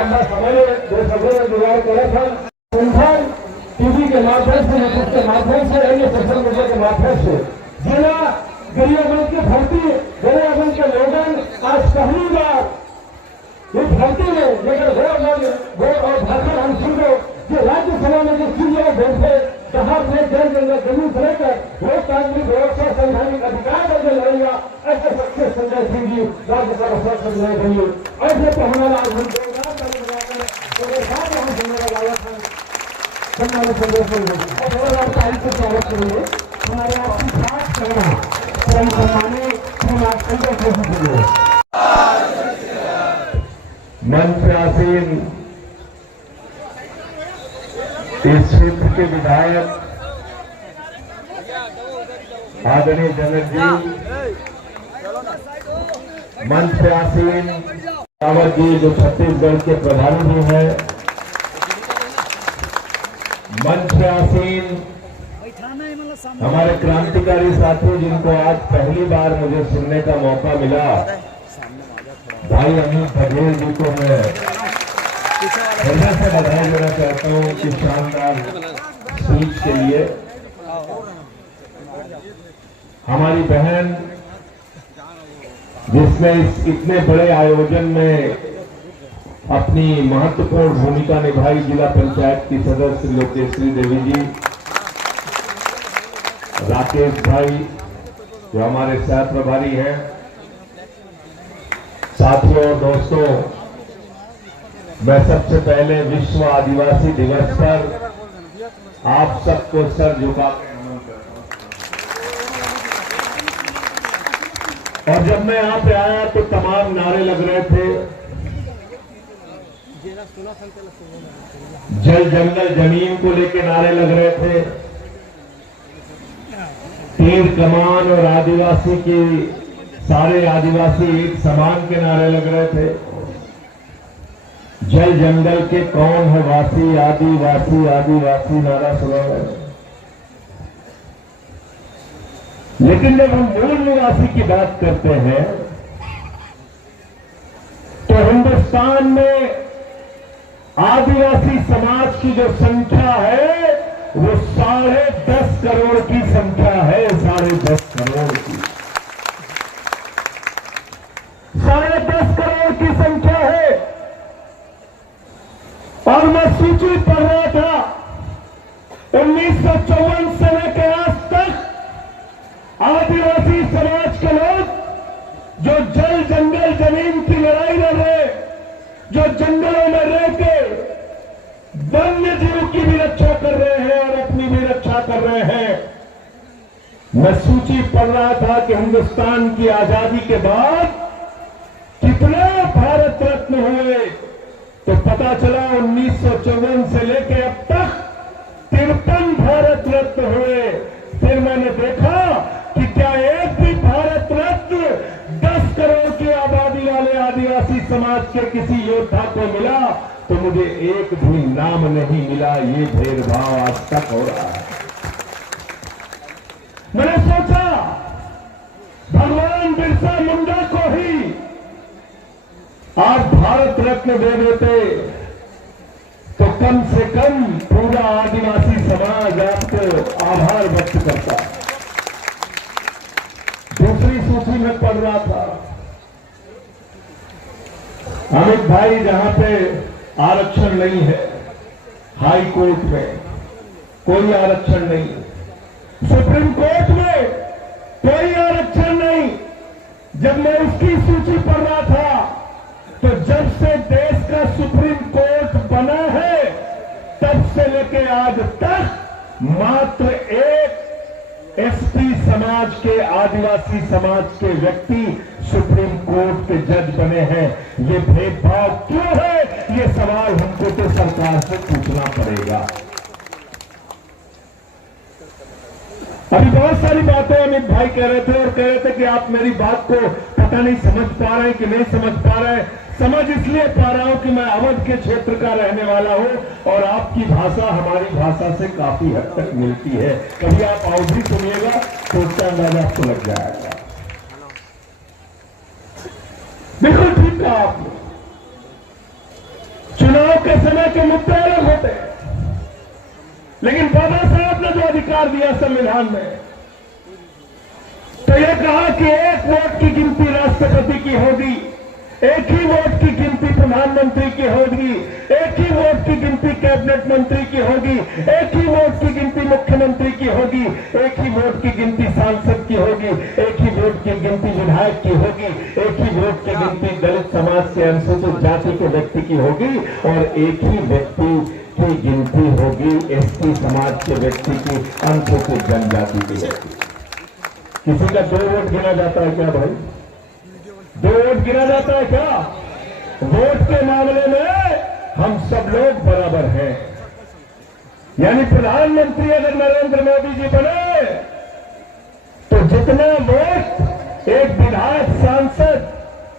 लंबा समय जो सभी ने जुगाड़ करे थे उनका टीवी के माध्यम से यूट्यूब के माध्यम से अन्य सोशल मीडिया के माध्यम से जिला गरियागंज की भर्ती गरियागंज के लोगों आज पहली बार इस भर्ती में लेकर वोट और भाषण हम सुनो जो राज्यसभा में जो चीजें बैठे जहां अपने जल जंगल जमीन से लेकर लोकतांत्रिक व्यवस्था संवैधानिक अधिकार का जो लड़ेगा ऐसे सबसे संजय सिंह जी राज्यसभा संजय देंगे ऐसे तो हमारा आज हम हम सुनने वाला था सम्मानित संदेश और आपका से स्वागत करेंगे हमारे आपकी खास करना परम सम्मानित श्रीमान संजय सिंह जी मंच पे आसीन इस क्षेत्र के विधायक आदरणीय जनक जी, मंच पे आसीन रावत जी जो छत्तीसगढ़ के प्रभारी भी हैं, मंच पे आसीन हमारे क्रांतिकारी साथी जिनको आज पहली बार मुझे सुनने का मौका मिला, भाई अमित बघेल जी को मैं हृदय से बधाई देना चाहता हूं कि शानदार स्पीच के लिए। हमारी बहन जिसने इस इतने बड़े आयोजन में अपनी महत्वपूर्ण भूमिका निभाई, जिला पंचायत की सदस्य लोकेश्वरी देवी जी, राकेश भाई जो हमारे सह प्रभारी हैं, साथियों और दोस्तों, मैं सबसे पहले विश्व आदिवासी दिवस पर आप सबको सर झुका के नमन करता हूं। और जब मैं यहां पे आया तो तमाम नारे लग रहे थे, जल जंगल जमीन को लेके नारे लग रहे थे, तीर कमान और आदिवासी की सारे आदिवासी एक समान के नारे लग रहे थे, जल जंगल के कौन है वासी, आदिवासी आदिवासी नारा सुना है। लेकिन जब हम मूल निवासी की बात करते हैं तो हिंदुस्तान में आदिवासी समाज की जो संख्या है वो 10.5 करोड़ की संख्या है, 10.5 करोड़ की, 10.5 करोड़ की संख्या है। और मैं सूची पढ़ रहा था 1954 से लेकर आज तक आदिवासी समाज के लोग जो जल जंगल जमीन की लड़ाई लड़ रहे, जो जंगलों में रह के वन्य जीव की भी रक्षा कर रहे हैं और अपनी भी रक्षा कर रहे हैं। मैं सूची पढ़ रहा था कि हिंदुस्तान की आजादी के बाद कितने भारत रत्न हुए, तो पता चला 1954 से लेकर अब तक 53 भारत रत्न हुए। फिर मैंने देखा कि क्या एक भी भारत रत्न 10 करोड़ की आबादी वाले आदिवासी समाज के किसी योद्धा को मिला, तो मुझे एक भी नाम नहीं मिला। ये भेदभाव आज तक हो रहा है। मैंने सोचा भगवान बिरसा मुंडा को ही आज भारत रत्न दे देते तो कम से कम पूरा आदिवासी समाज आपको आभार व्यक्त करता। दूसरी सूची में पढ़ रहा था, अमित भाई जहां पे आरक्षण नहीं है, हाई कोर्ट में कोई आरक्षण नहीं, सुप्रीम कोर्ट में कोई आरक्षण नहीं। जब मैं उसकी सूची पढ़ रहा था तो जब से देश का सुप्रीम कोर्ट बना है तब से लेकर आज तक मात्र एक एसटी समाज के, आदिवासी समाज के व्यक्ति सुप्रीम कोर्ट के जज बने हैं। ये भेदभाव क्यों है, ये सवाल हमको तो सरकार से पूछना पड़ेगा। अभी बहुत सारी बातें अमित भाई कह रहे थे और कह रहे थे कि आप मेरी बात को पता नहीं समझ पा रहे हैं कि नहीं समझ पा रहे हैं। समझ इसलिए पा रहा हूं कि मैं अवध के क्षेत्र का रहने वाला हूं और आपकी भाषा हमारी भाषा से काफी हद तक मिलती है। कभी आप अवधि सुनिएगा तो उसका अंदाजा आपको लग जाएगा। बिल्कुल ठीक कहा आपने। समय के मुद्दे अलग होते हैं, लेकिन बाबा साहब ने जो अधिकार दिया संविधान में, तो यह कहा कि एक वोट की गिनती राष्ट्रपति की होगी, एक ही वोट की गिनती प्रधानमंत्री की होगी, एक ही वोट की गिनती कैबिनेट मंत्री की होगी, एक ही वोट की गिनती मुख्यमंत्री की होगी, एक ही वोट की गिनती सांसद की होगी, एक ही वोट की गिनती विधायक की होगी, एक ही वोट की गिनती दलित समाज से अनुसूचित जाति के व्यक्ति की होगी, और एक ही व्यक्ति की गिनती होगी एसटी समाज के व्यक्ति की, अनुसूचित जनजाति के व्यक्ति। किसी का 2 वोट गिना जाता है क्या भाई? 2 वोट गिना जाता है क्या? वोट के मामले में हम सब लोग बराबर हैं। यानी प्रधानमंत्री अगर नरेंद्र मोदी जी बने तो जितना वोट एक विधायक, सांसद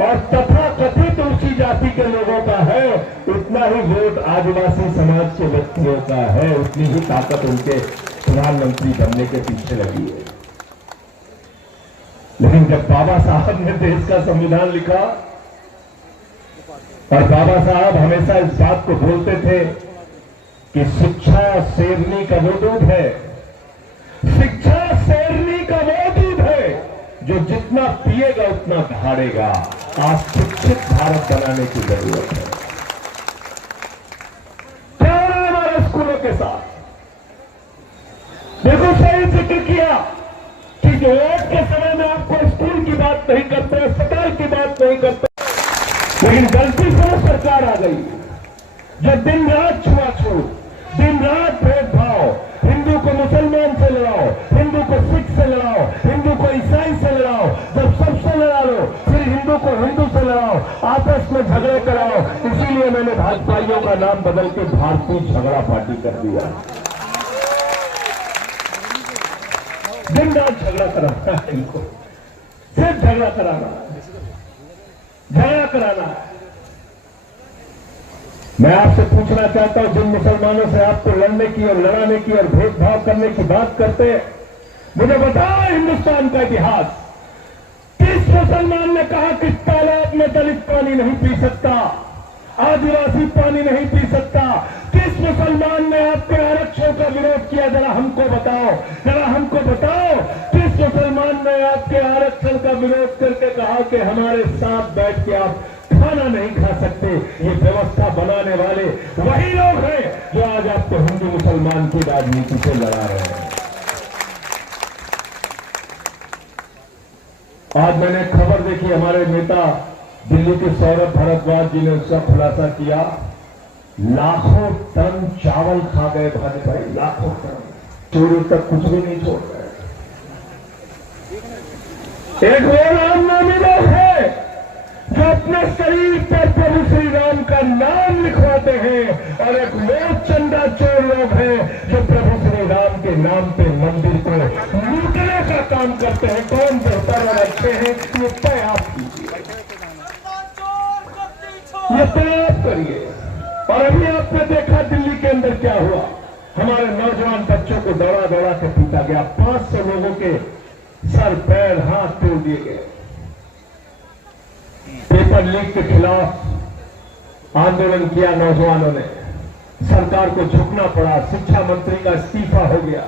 और तथाकथित ऊंची जाति के लोगों का है, उतना ही वोट आदिवासी समाज के व्यक्तियों का है, उतनी ही ताकत उनके प्रधानमंत्री बनने के पीछे लगी है। लेकिन जब बाबा साहब ने देश का संविधान लिखा, और बाबा साहब हमेशा इस बात को बोलते थे कि शिक्षा शेरनी का वो दूध है, शिक्षा शेरनी का वो दूध है जो जितना पिएगा उतना दहाड़ेगा। आज शिक्षित भारत बनाने की जरूरत है। क्या हो रहा है हमारे स्कूलों के साथ? देखो, सही जिक्र किया कि वोट के समय में आपको स्कूल की बात नहीं करते, अस्पताल की बात नहीं करते, लेकिन गलती से सरकार आ गई जो दिन रात छुआछूत, दिन रात भेदभाव, हिंदू को मुसलमान से लड़ाओ, हिंदू को सिख से लड़ाओ, हिंदू को ईसाई से लड़ाओ, जब सबसे लड़ा लो फिर हिंदू को हिंदू से लड़ाओ, आपस में झगड़े कराओ। इसीलिए मैंने भाजपाइयों का नाम बदल के भारतीय झगड़ा पार्टी कर दिया। दिन रात झगड़ा कराना है, इनको सिर्फ झगड़ा कराना है, झगड़ा कराना है। मैं आपसे पूछना चाहता हूं, जिन मुसलमानों से आपको लड़ने की और लड़ाने की और भेदभाव करने की बात करते हैं, मुझे बताओ हिंदुस्तान का इतिहास, किस मुसलमान ने कहा कि तालाब में दलित पानी नहीं पी सकता, आदिवासी पानी नहीं पी सकता? किस मुसलमान ने आपके आरक्षण का विरोध किया? जरा हमको बताओ, जरा हमको बताओ, किस मुसलमान ने आपके आरक्षण का विरोध करके कहा कि हमारे साथ बैठ के आप खाना नहीं खा सकते? ये व्यवस्था बनाने वाले वही लोग हैं जो आज आपको हिंदू मुसलमान की राजनीति से लड़ा रहे हैं। आज मैंने खबर देखी, हमारे नेता दिल्ली के सौरभ भारद्वाज जी ने उसका खुलासा किया, लाखों टन चावल खा गए भाई, लाखों टन, चोरी तक कुछ भी नहीं छोड़ रहे। एक वो रामनामी लोग है जो अपने शरीर पर प्रभु श्री राम का नाम लिखवाते हैं, और एक वो चंदा चोर लोग हैं जो प्रभु श्री राम के नाम पे मंदिर को लूटने का काम करते हैं। कौन बेहतर और अच्छे हैं, ये तय आप कीजिए, ये तय आप करिए। और अभी आपने देखा दिल्ली के अंदर क्या हुआ, हमारे नौजवान बच्चों को दौड़ा दौड़ा के पीटा गया, 500 लोगों के सर पैर हाथ तोड़ दिए गए। पेपर लीक के खिलाफ आंदोलन किया नौजवानों ने, सरकार को झुकना पड़ा, शिक्षा मंत्री का इस्तीफा हो गया।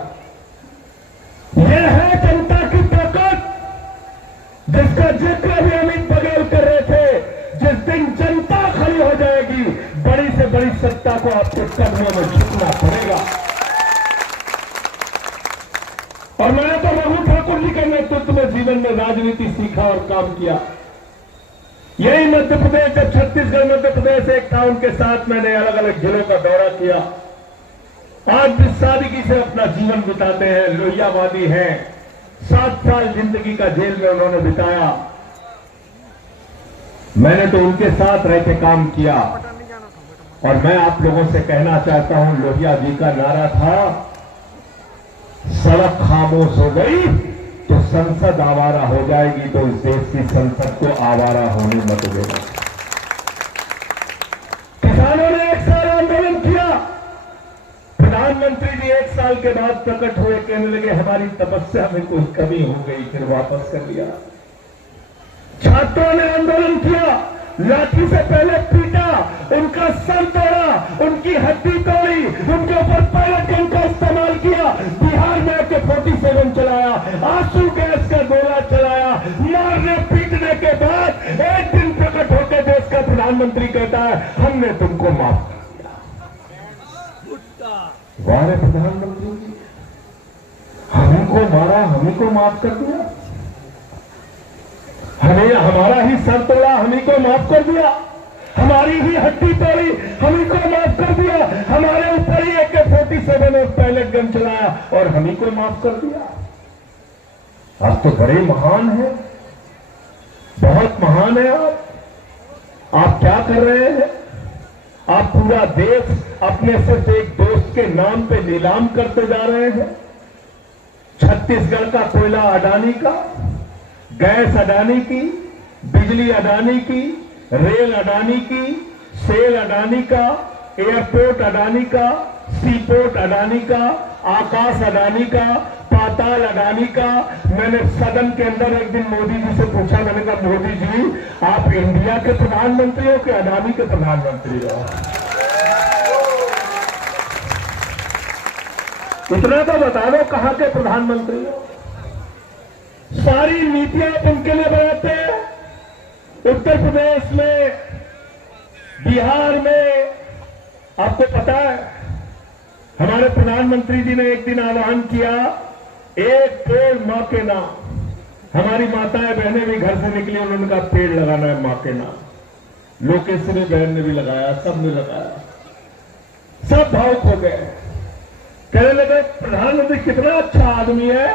यह है जनता की ताकत, जिसका जिक्र भी अमित बघेल कर रहे थे। जिस दिन जनता खड़ी हो जाएगी, बड़ी से बड़ी सत्ता को आपके कदमों में झुकना पड़ेगा। और मैंने तो रघु ठाकुर जी के नेतृत्व में जीवन में राजनीति सीखा और काम किया। यही मध्य प्रदेश, जब छत्तीसगढ़ मध्य प्रदेश एक था, उनके साथ मैंने अलग अलग जिलों का दौरा किया। आज भी सादगी से अपना जीवन बिताते हैं, लोहियावादी हैं। 7 साल जिंदगी का जेल में उन्होंने बिताया। मैंने तो उनके साथ रह के काम किया। और मैं आप लोगों से कहना चाहता हूं, लोहिया जी का नारा था, सड़क खामोश हो गई तो संसद आवारा हो जाएगी, तो इस देश की संसद को आवारा होने मत देना। किसानों ने 1 साल आंदोलन किया, प्रधानमंत्री जी 1 साल के बाद प्रकट हुए, कहने लगे हमारी तपस्या में कोई कमी हो गई, फिर वापस कर लिया। छात्रों ने आंदोलन किया, लाठी से पहले पीटा, उनका सर तोड़ा, प्रधानमंत्री कहता है हमने तुमको माफ कर दिया। वाह रे प्रधानमंत्री जी, हमी को मारा, हमी को माफ कर दिया, हमें हमारा ही सर तोड़ा, हमी को माफ कर दिया, हमारी ही हड्डी तोड़ी, हमी को माफ कर दिया, हमारे ऊपर ही AK-47 और पायलट गन चलाया और हमी को माफ कर दिया। आप तो बड़े महान हैं, बहुत महान है आप क्या कर रहे हैं? आप पूरा देश अपने सिर्फ एक दोस्त के नाम पे नीलाम करते जा रहे हैं। छत्तीसगढ़ का कोयला अडानी का, गैस अडानी की, बिजली अडानी की, रेल अडानी की, सेल अडानी का, एयरपोर्ट अडानी का, सीपोर्ट अडानी का, आकाश अडानी का, पाताल अडानी का। मैंने सदन के अंदर एक दिन मोदी जी से पूछा, मैंने कहा मोदी जी आप इंडिया के प्रधानमंत्री हो कि अडानी के प्रधानमंत्री हो? इतना तो बता दो कहां के प्रधानमंत्री हो। सारी नीतियां आप उनके लिए बनाते हैं। उत्तर प्रदेश में, बिहार में, आपको पता है हमारे प्रधानमंत्री जी ने एक दिन आह्वान किया, एक पेड़ मां के नाम। हमारी माताएं बहनें भी घर से निकली, उन्होंने कहा पेड़ लगाना है मां के नाम। लोकेश्वरी बहन ने भी लगाया, सबने लगाया, सब भावुक हो गए, कहने लगे प्रधानमंत्री कितना अच्छा आदमी है,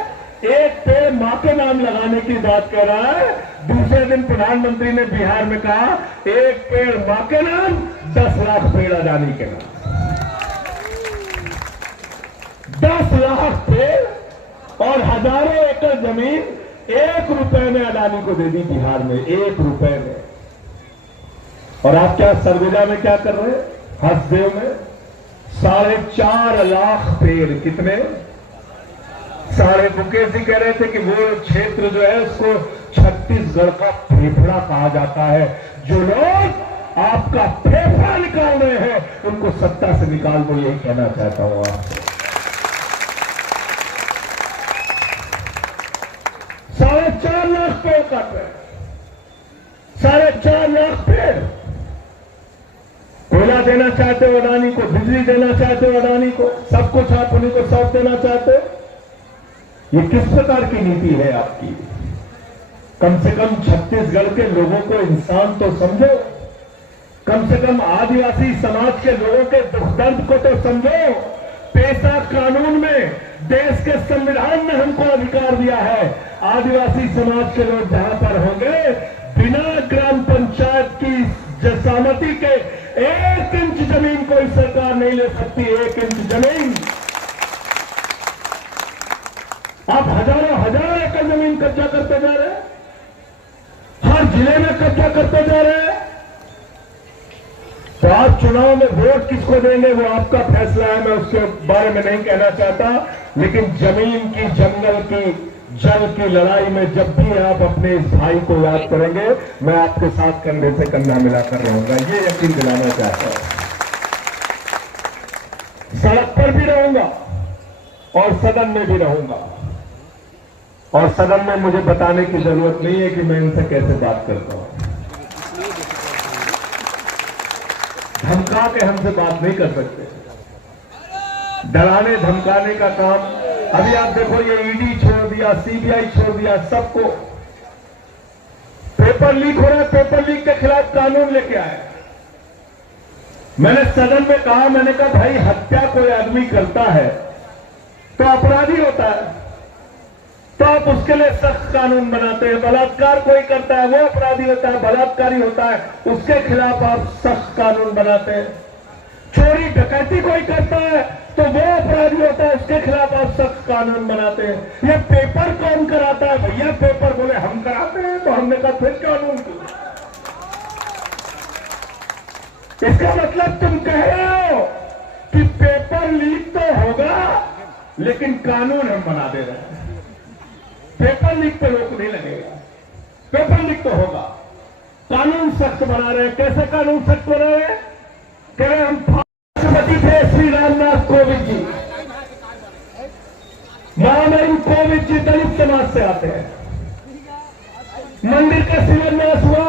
एक पेड़ मां के नाम लगाने की बात कह रहा है। दूसरे दिन प्रधानमंत्री ने बिहार में कहा एक पेड़ मां के नाम, 10 लाख पेड़ अडानी के नाम। 10 लाख पेड़ और हजारों एकड़ जमीन 1 रुपए में अडानी को दे दी बिहार में, 1 रुपए में। और आप क्या सरगुजा में क्या कर रहे हैं? हसदेव में 4.5 लाख पेड़, कितने? सारे मुकेश जी कह रहे थे कि वो क्षेत्र जो है उसको छत्तीसगढ़ का फेफड़ा कहा जाता है। जो लोग आपका फेफड़ा निकाल रहे हैं उनको सत्ता से निकाल दो, यही कहना चाहता हूं आपसे। 4.5 लाख पेड़ काट रहे हैं, 4.5 लाख पेड़। कोयला देना चाहते हो अडानी को, बिजली देना चाहते हो अडानी को, सब कुछ आप उन्हीं को सौंप देना चाहते हो। ये किस प्रकार की नीति है आपकी? कम से कम छत्तीसगढ़ के लोगों को इंसान तो समझो, कम से कम आदिवासी समाज के लोगों के दुख दर्द को तो समझो। पेशा कानून में, देश के संविधान में हमको अधिकार दिया है, आदिवासी समाज के लोग जहां पर होंगे बिना ग्राम पंचायत की सहमति के 1 इंच जमीन कोई सरकार नहीं ले सकती, 1 इंच जमीन। आप हजारों एकड़ जमीन कब्जा करते जा रहे हैं, हर जिले में कब्जा करते जा रहे हैं। तो आप चुनाव में वोट किसको देंगे वो आपका फैसला है, मैं उसके बारे में नहीं कहना चाहता। लेकिन जमीन की, जंगल की, जल की लड़ाई में जब भी आप अपने इस भाई को याद करेंगे, मैं आपके साथ कंधे से कंधा मिलाकर रहूंगा, ये यकीन दिलाना चाहता हूं। सड़क पर भी रहूंगा और सदन में भी रहूंगा। और सदन में मुझे बताने की जरूरत नहीं है कि मैं इनसे कैसे बात करता हूं। धमका के हमसे बात नहीं कर सकते, डराने धमकाने का काम। अभी आप देखो ये ईडी छोड़ दिया, सीबीआई छोड़ दिया, सबको। पेपर लीक हो रहा है, पेपर लीक के खिलाफ कानून लेके आए। मैंने सदन में कहा, मैंने कहा भाई हत्या कोई आदमी करता है तो अपराधी होता है, तो आप उसके लिए सख्त कानून बनाते हैं। बलात्कार कोई करता है वो अपराधी होता है, बलात्कारी होता है, उसके खिलाफ आप सख्त कानून बनाते हैं। चोरी डकैती कोई करता है तो वो अपराधी होता है, उसके खिलाफ आप सख्त कानून बनाते हैं। ये पेपर कौन कराता है? भैया पेपर बोले हम कराते हैं, तो हमने कहा फिर कानून क्यों? इसका मतलब तुम कह रहे हो कि पेपर लीक तो होगा लेकिन कानून हम बना दे रहे हैं। पेपर लीक पे रोक नहीं लगेगा, पेपर लीक तो होगा, कानून सख्त बना रहे हैं। कैसे कानून सख्त बना रहे हैं? कह रहे हम राष्ट्रपति थे श्री रामनाथ कोविंद जी, महामहिम कोविंद जी दलित समाज से आते हैं। मंदिर का शिलान्यास हुआ,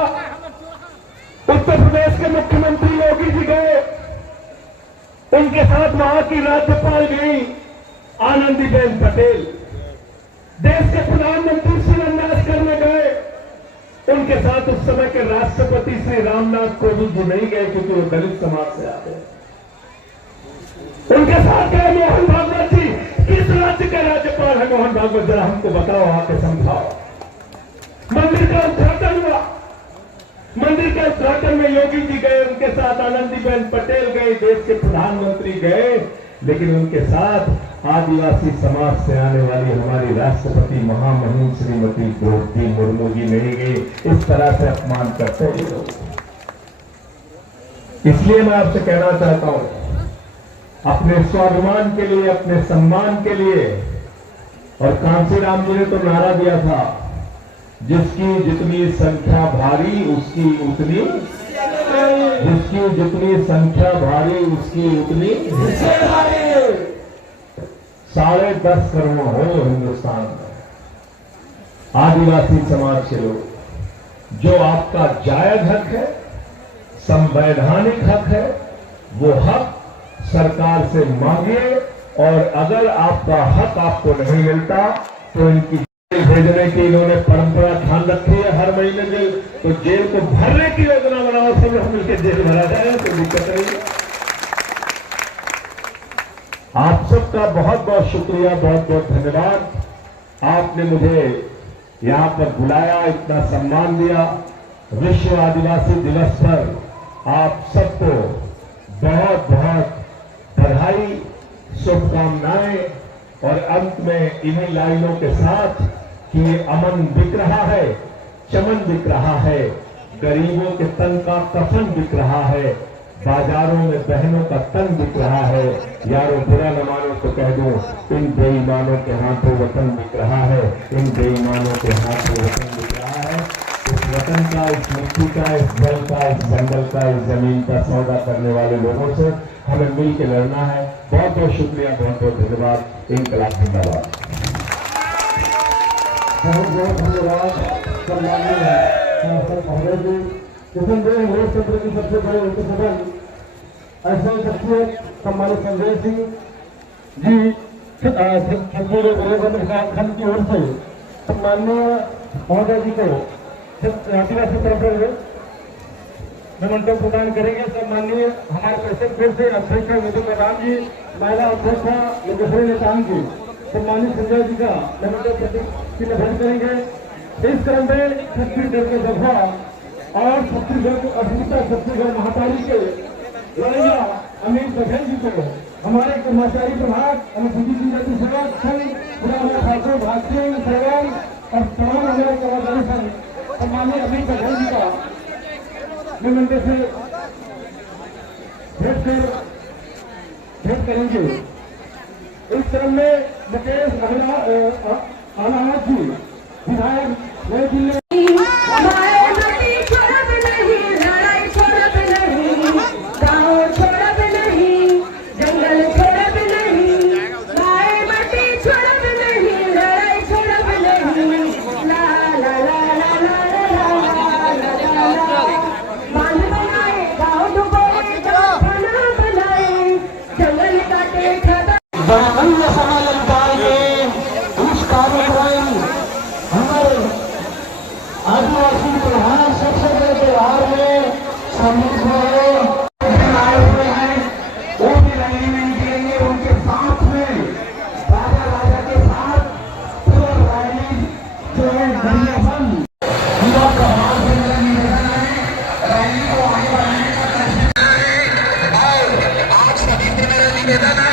उत्तर उत्तर प्रदेश के मुख्यमंत्री योगी जी गए, उनके साथ वहां की राज्यपाल गई आनंदीबेन पटेल। देश के प्रधानमंत्री शिलान्यास करने गए, उनके साथ उस समय के राष्ट्रपति श्री रामनाथ कोविंद जी नहीं गए क्योंकि वो दलित समाज से आते हैं। उनके साथ गए मोहन भागवत जी। किस राज्य के राज्यपाल है मोहन भागवत? जरा हमको बताओ, आके समझाओ। मंदिर का उद्घाटन हुआ, मंदिर के उद्घाटन में योगी जी गए, उनके साथ आनंदीबेन पटेल गए, देश के प्रधानमंत्री गए, लेकिन उनके साथ आदिवासी समाज से आने वाली हमारी राष्ट्रपति महामहिम श्रीमती द्रौपदी मुर्मू जी नहीं गई। इस तरह से अपमान करते हैं लोग। इसलिए मैं आपसे कहना चाहता हूं, अपने स्वाभिमान के लिए, अपने सम्मान के लिए, और कांशीराम जी ने तो नारा दिया था, जिसकी जितनी संख्या भारी उसकी उतनी, जिसकी जितनी संख्या भारी उसकी उतनी भारी। 10.5 करोड़ हो हिंदुस्तान में आदिवासी समाज के लोग। जो आपका जायज हक है, संवैधानिक हक है, वो हक सरकार से मांगिए, और अगर आपका हक आपको नहीं मिलता तो इनकी जेल भेजने की इन्होंने परंपरा ठान रखी है। हर महीने जेल, तो जेल को भरने की योजना बनाओ, सब लोग मिलकर जेल भरा जाए, तो दिक्कत नहीं। आप सबका बहुत बहुत शुक्रिया, बहुत बहुत धन्यवाद। आपने मुझे यहां पर बुलाया, इतना सम्मान दिया। विश्व आदिवासी दिवस पर आप सबको बहुत बहुत बधाई, शुभकामनाएं, और अंत में इन्हीं लाइनों के साथ कि ये अमन बिक रहा है, चमन बिक रहा है, गरीबों के तन का कफन बिक रहा है, बाजारों में बहनों का तन बिक रहा है। यारों, बुरा न मानो तो कह दूं, इन बेईमानों के हाथों वतन बिक रहा है, इन बेईमानों के हाथों वतन बिक रहा है। इस वतन का, इस मिट्टी का, इस जल का, इस जंगल का, इस जमीन का सौदा करने वाले लोगों से हमें मिल के लड़ना है। बहुत बहुत शुक्रिया, बहुत बहुत धन्यवाद। इनकलाब जिंदाबाद। बहुत बहुत धन्यवाद। सम्माननीय महोदय जी, किशनदेव लोकतंत्र की सबसे बड़े उपसदन ऐसे शख्सियत सम्मानित संजय सिंह जी, छत्तीसगढ़ उत्तराखंड की ओर से सम्माननीय महोदय जी को आदिवासी तरफ निमंत्रण प्रदान करेंगे। सम्माननीय हमारे प्रेसिडेंट फिर से अध्यक्ष विधु प्रधान जी, महिला अध्यक्ष योगेश्वरी नेतान जी, सम्मानित संजय जी का निमंत्रण की ग्रहण करेंगे। इस क्रम में छत्तीसगढ़ के दफा और छत्तीसगढ़ को अस्मिता छत्तीसगढ़ महातारी के लड़ैया अमित बघेल जी को, हमारे कर्मचारी प्रभाग अनुसूचित जाति सेवा संघ ठाकुर, भाग सिंह सहवाल और तमाम हमारे कर्मचारी संघ सम्माननीय अमित बघेल जी का निमंत्रण से भेंट करेंगे। इस क्रम में मुकेश अहलावत जी, विधायक नई दिल्ली। आदिवासी त्योहार सबसे बड़े त्योहार में सम्मिलित आए हुए हैं, वो भी रैली में निकलेंगे। उनके साथ में राजा के साथ पूरा रैली जो है दरियाबंद का भाव से मेरा निवेदन है, रैली को आगे बढ़ाने का। और आज सभी से मेरा निवेदन है